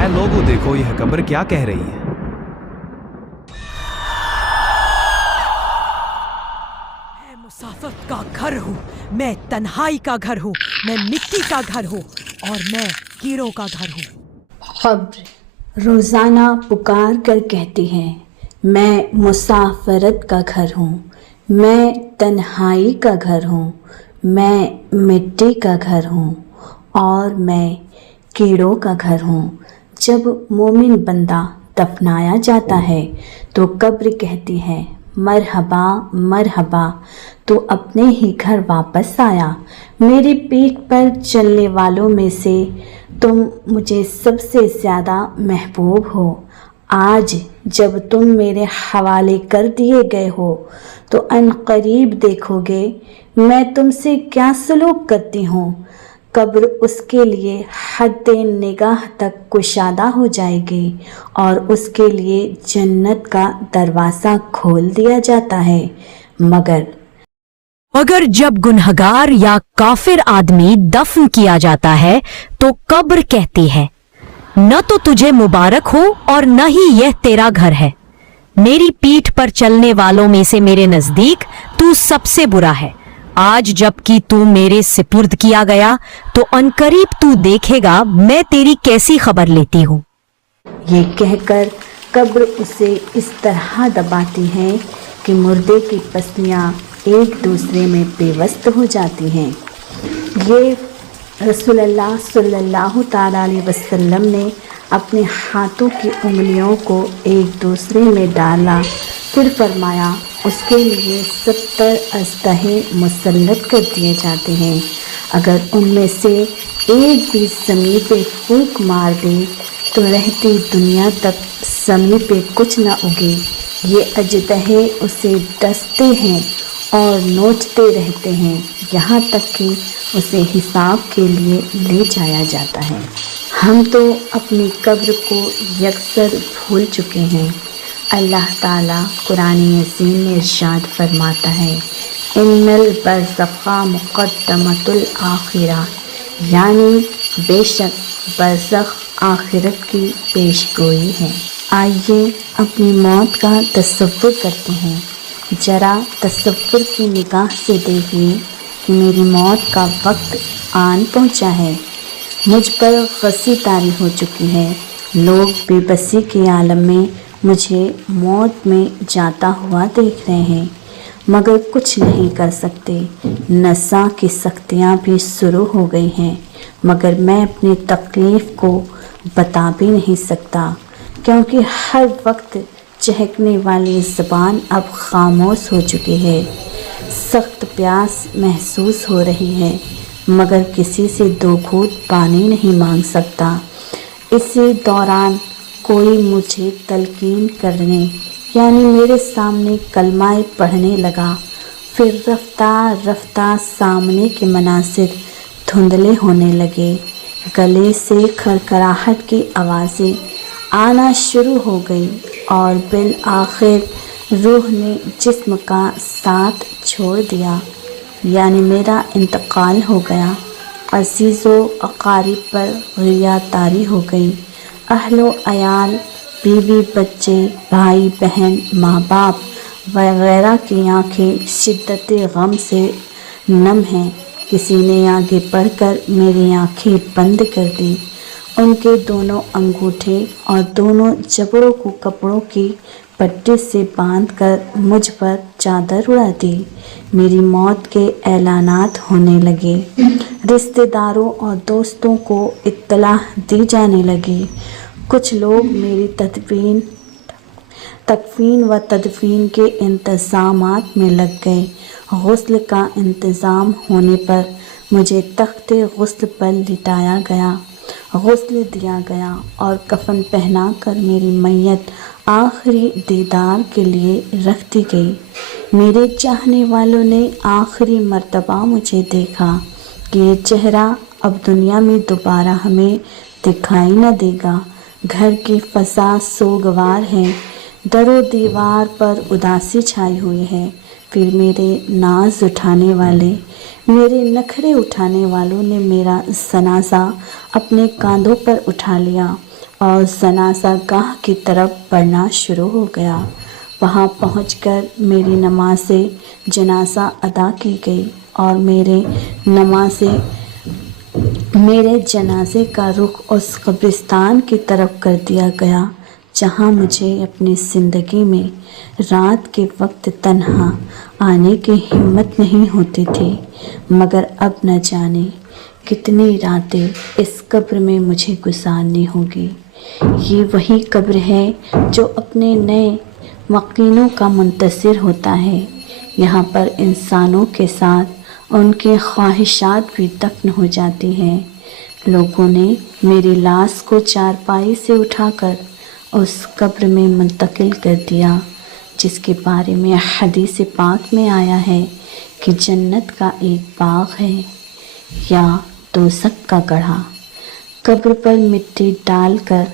اے لوگوں دیکھو یہ قبر کیا کہہ رہی ہے۔ میں مسافت کا گھر ہوں، میں تنہائی کا گھر ہوں، میں مٹی کا گھر ہوں اور میں کیڑوں کا گھر ہوں۔ قبر روزانہ پکار کر کہتی ہے، میں مسافرت کا گھر ہوں، میں تنہائی کا گھر ہوں، میں مٹی کا گھر ہوں اور میں کیڑوں کا گھر ہوں۔ جب مومن بندہ دفنایا جاتا ہے تو قبر کہتی ہے، مرحبا مرحبا، تو اپنے ہی گھر واپس آیا۔ میری پیٹھ پر چلنے والوں میں سے تم مجھے سب سے زیادہ محبوب ہو۔ آج جب تم میرے حوالے کر دیے گئے ہو تو عنقریب دیکھو گے میں تم سے کیا سلوک کرتی ہوں۔ قبر اس کے لیے حد نگاہ تک کشادہ ہو جائے گی اور اس کے لیے جنت کا دروازہ کھول دیا جاتا ہے، مگر جب گنہگار یا کافر آدمی دفن کیا جاتا ہے تو قبر کہتی ہے، نہ تو تجھے مبارک ہو اور نہ ہی یہ تیرا گھر ہے۔ میری پیٹھ پر چلنے والوں میں سے میرے نزدیک تو سب سے برا ہے۔ آج جب کہ تو میرے سپرد کیا گیا تو عنقریب تو دیکھے گا میں تیری کیسی خبر لیتی ہوں۔ یہ کہہ کر قبر اسے اس طرح دباتی ہے کہ مردے کی پسلیاں ایک دوسرے میں پیوست ہو جاتی ہیں۔ یہ رسول اللہ صلی اللہ تعالیٰ علیہ وسلم نے اپنے ہاتھوں کی انگلیوں کو ایک دوسرے میں ڈالا، پھر فرمایا اس کے لیے 70 اژدہے مسلط کر دیے جاتے ہیں۔ اگر ان میں سے ایک بھی زمین پہ پھونک مار دے تو رہتی دنیا تک زمین پہ کچھ نہ اگے۔ یہ اژدہے اسے ڈستے ہیں اور نوچتے رہتے ہیں یہاں تک کہ اسے حساب کے لیے لے جایا جاتا ہے۔ ہم تو اپنی قبر کو یکسر بھول چکے ہیں۔ اللہ تعالیٰ قرآن عظیم میں ارشاد فرماتا ہے، ان البرزخ مقدمۃ الآخرہ، یعنی بے شک برزخ آخرت کی پیش گوئی ہے۔ آئیے اپنی موت کا تصور کرتے ہیں۔ ذرا تصور کی نگاہ سے دیکھیے کہ میری موت کا وقت آن پہنچا ہے۔ مجھ پر غصی طاری ہو چکی ہے۔ لوگ بے بسی کے عالم میں مجھے موت میں جاتا ہوا دیکھ رہے ہیں مگر کچھ نہیں کر سکتے۔ نساں کی سختیاں بھی شروع ہو گئی ہیں مگر میں اپنی تکلیف کو بتا بھی نہیں سکتا، کیونکہ ہر وقت چہکنے والی زبان اب خاموش ہو چکی ہے۔ سخت پیاس محسوس ہو رہی ہے مگر کسی سے 2 گھونٹ پانی نہیں مانگ سکتا۔ اسی دوران کوئی مجھے تلقین کرنے یعنی میرے سامنے کلمہ پڑھنے لگا، پھر رفتہ رفتہ سامنے کے مناظر دھندلے ہونے لگے، گلے سے کھڑکھڑاہٹ کی آوازیں آنا شروع ہو گئی اور بالآخر روح نے جسم کا ساتھ چھوڑ دیا، یعنی میرا انتقال ہو گیا۔ عزیز و اقارب پر غربت طاری ہو گئی۔ اہل و عیال، بیوی بچے، بھائی بہن، ماں باپ وغیرہ کی آنکھیں شدت غم سے نم ہیں۔ کسی نے آگے بڑھ کر میری آنکھیں بند کر دی، ان کے دونوں انگوٹھے اور دونوں جبڑوں کو کپڑوں کی پٹی سے باندھ کر مجھ پر چادر اڑا دی۔ میری موت کے اعلانات ہونے لگے، رشتہ داروں اور دوستوں کو اطلاع دی جانے لگی۔ کچھ لوگ میری تکفین و تدفین کے انتظامات میں لگ گئے۔ غسل کا انتظام ہونے پر مجھے تخت غسل پر لٹایا گیا، غسل دیا گیا اور کفن پہنا کر میری میت آخری دیدار کے لیے رکھ دی گئی۔ میرے چاہنے والوں نے آخری مرتبہ مجھے دیکھا کہ یہ چہرہ اب دنیا میں دوبارہ ہمیں دکھائی نہ دے گا۔ گھر کی فضا سوگوار ہے، در و دیوار پر اداسی چھائی ہوئی ہے۔ پھر میرے ناز اٹھانے والے، میرے نخرے اٹھانے والوں نے میرا جنازہ اپنے کاندھوں پر اٹھا لیا اور جنازہ گاہ کی طرف بڑھنا شروع ہو گیا۔ وہاں پہنچ کر میری نماز جنازہ ادا کی گئی اور میرے جنازے کا رخ اس قبرستان کی طرف کر دیا گیا جہاں مجھے اپنی زندگی میں رات کے وقت تنہا آنے کی ہمت نہیں ہوتی تھی، مگر اب نہ جانے کتنی راتیں اس قبر میں مجھے گزارنی ہوگی۔ یہ وہی قبر ہے جو اپنے نئے مکینوں کا منتظر ہوتا ہے۔ یہاں پر انسانوں کے ساتھ ان کی خواہشات بھی دفن ہو جاتی ہیں۔ لوگوں نے میری لاش کو چارپائی سے اٹھا کر اس قبر میں منتقل کر دیا، جس کے بارے میں حدیث پاک میں آیا ہے کہ جنت کا ایک باغ ہے یا دوزخ کا گڑھا۔ قبر پر مٹی ڈال کر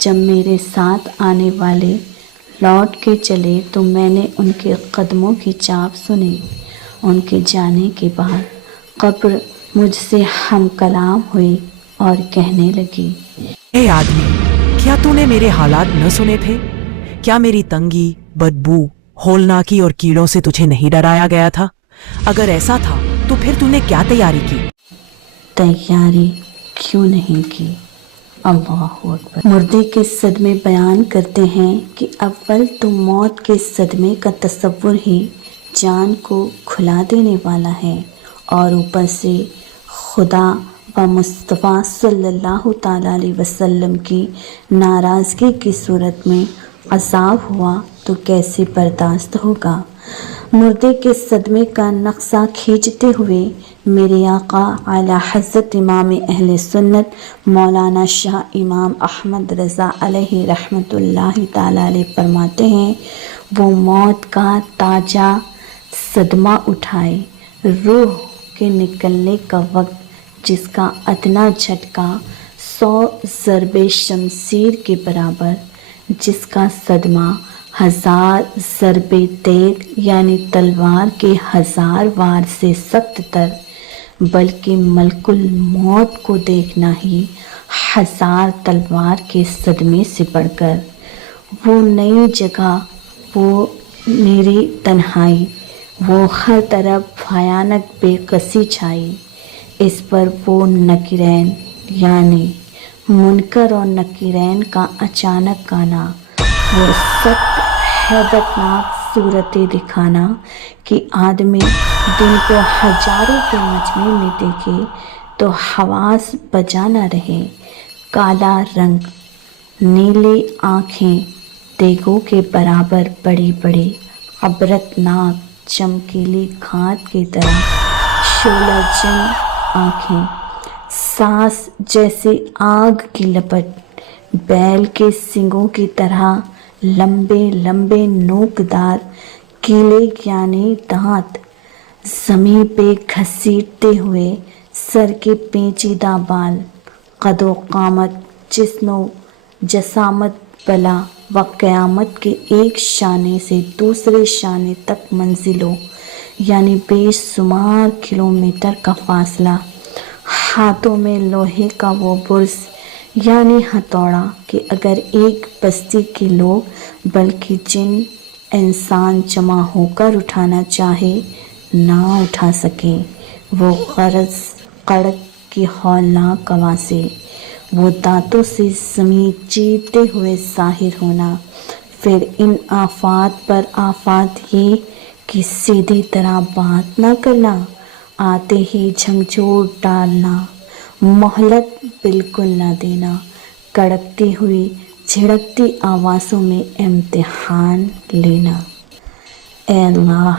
جب میرے ساتھ آنے والے لوٹ کے چلے تو میں نے ان کے قدموں کی چاپ سنی۔ ان کے جانے کے بعد قبر مجھ سے ہم کلام ہوئی اور کہنے لگی، اے آدمی، کیا تو نے میرے حالات نہ سنے تھے؟ کیا میری تنگی، بدبو، ہولناکی اور کیڑوں سے تجھے نہیں ڈرایا گیا تھا؟ اگر ایسا تھا تو پھر تو نے کیا تیاری کی؟ تیاری کیوں نہیں کی؟ اللہ اکبر۔ مردے کے صدمے بیان کرتے ہیں کہ اول تو موت کے صدمے کا تصور ہی جان کو کھلا دینے والا ہے، اور اوپر سے خدا و مصطفیٰ صلی اللہ تعالیٰ علیہ وسلم کی ناراضگی کی صورت میں عذاب ہوا تو کیسے برداشت ہوگا؟ مردے کے صدمے کا نقشہ کھینچتے ہوئے میرے آقا اعلیٰ حضرت امام اہل سنت مولانا شاہ امام احمد رضا علیہ رحمۃ اللہ تعالیٰ علیہ فرماتے ہیں، وہ موت کا تازہ صدمہ اٹھائے، روح کے نکلنے کا وقت جس کا ادنا جھٹکا 100 ضرب شمشیر کے برابر، جس کا صدمہ 1000 ضرب تیغ یعنی تلوار کے 1000 وار سے سخت تر، بلکہ ملک الموت کو دیکھنا ہی 1000 تلوار کے صدمے سے بڑھ کر، وہ نئی جگہ، وہ میری تنہائی، وہ ہر طرف بھیانک بے کسی چھائی، اس پر وہ نکیرین یعنی منکر اور نکیرین کا اچانک آنا، وہ سخت ہیبتناک صورتیں دکھانا کہ آدمی دن کو ہزاروں کے مجمع میں دیکھے تو حواس بجا نہ رہے، کالا رنگ، نیلی آنکھیں، دیگوں کے برابر بڑی بڑی عبرتناک چمکیلی کھاد کی طرح شعلہ جن آنکھیں، سانس جیسے آگ کی لپٹ، بیل کے سنگوں کی طرح لمبے لمبے نوکدار کیلے یعنی دانت، زمین پہ گھسیٹتے ہوئے سر کے پیچیدہ بال، قد و قامت، جسم و جسامت بلا و قیامت کے ایک شانے سے دوسرے شانے تک منزلوں یعنی بے شمار کلومیٹر کا فاصلہ، ہاتھوں میں لوہے کا وہ برس یعنی ہتھوڑا کہ اگر ایک بستی کے لوگ بلکہ جن انسان جمع ہو کر اٹھانا چاہے نہ اٹھا سکے، وہ غرض کڑک کی ہولناک آواز سے، وہ دانتوں سے زمین چیرتے ہوئے ظاہر ہونا، پھر ان آفات پر آفات یہ کہ سیدھی طرح بات نہ کرنا، آتے ہی جھنجھوڑ ڈالنا، مہلت بالکل نہ دینا، کڑکتی ہوئی جھڑکتی آوازوں میں امتحان لینا۔ اے اللہ،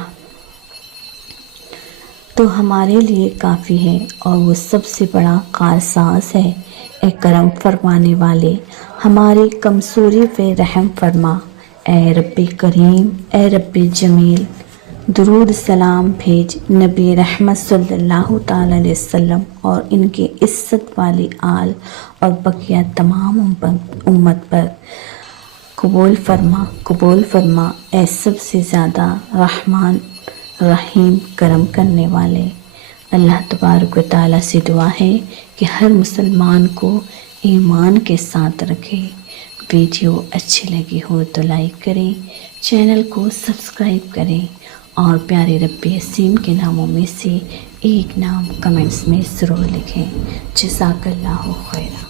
تو ہمارے لیے کافی ہے اور وہ سب سے بڑا کارساز ہے۔ اے کرم فرمانے والے، ہماری کمزوری پہ رحم فرما۔ اے رب کریم، اے رب جمیل، درود سلام بھیج نبی رحمت صلی اللہ تعالی علیہ وسلم اور ان کے عزت والی آل اور بقیہ تمام امت پر۔ قبول فرما، قبول فرما اے سب سے زیادہ رحمان رحیم کرم کرنے والے۔ اللہ تبارک و تعالیٰ سے دعا ہے کہ ہر مسلمان کو ایمان کے ساتھ رکھیں۔ ویڈیو اچھی لگی ہو تو لائک کریں، چینل کو سبسکرائب کریں اور پیارے رب حسین کے ناموں میں سے ایک نام کمنٹس میں ضرور لکھیں۔ جزاک اللہ خیرہ۔